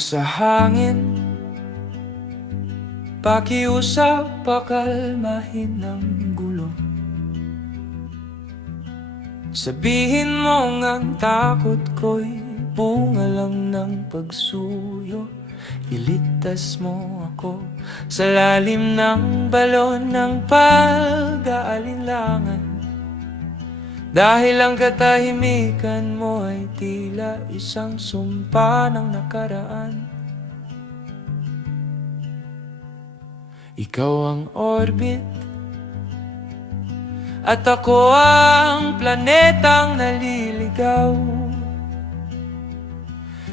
sa hangin, pakiusap, pakalmahin ng gulo. Sabihin mo ngang takot ko'y bunga lang ng pagsuyo. Ilitas mo ako sa lalim ng balon ng pag-aalinlangan. Dahil ang katahimikan mo ay tila isang sumpa ng nakaraan. Ikaw ang orbit at ako ang planetang naliligaw,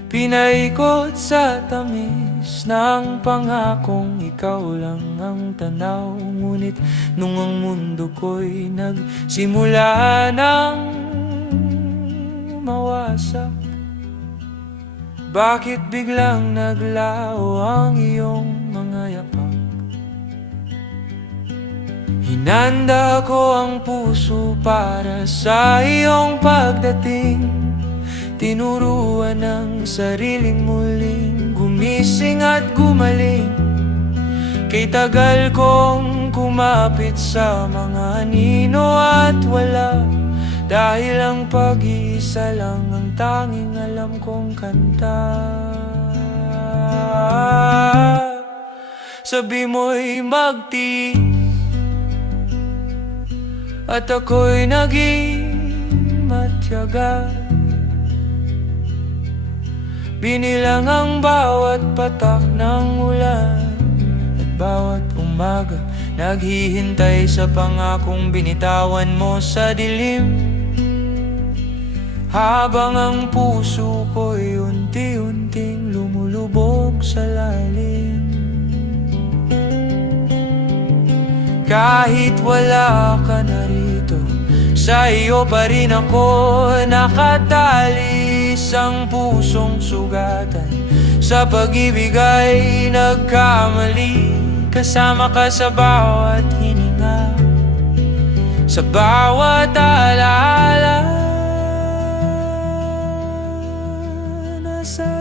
pinaikot sa tamis ng pangakong ikaw lang ang tanaw. Ngunit nung ang mundo ko'y nagsimula ng mawasak, bakit biglang naglaho ang iyong mga yapak? Hinanda ko ang puso para sa iyong pagdating, tinuruan ng sariling muling gumising at gumaling. Kay tagal kong kumapit sa mga nino at wala, dahil ang pag-iisa lang ang tanging alam kong kanta. Sabi mo'y magtiis at ako'y naging matyaga. Binilang ang bawat patak ng ulan at bawat umaga, naghihintay sa pangakong binitawan mo sa dilim. Habang ang puso ko'y unti-unting lumulubog sa lalim. Kahit wala ka na rito, sa iyo pa rin ako nakatali. Isang pusong sugatan sa pag-ibig ay nagkamali. Kasama ka sa bawat hininga, sa bawat alaala. Nasa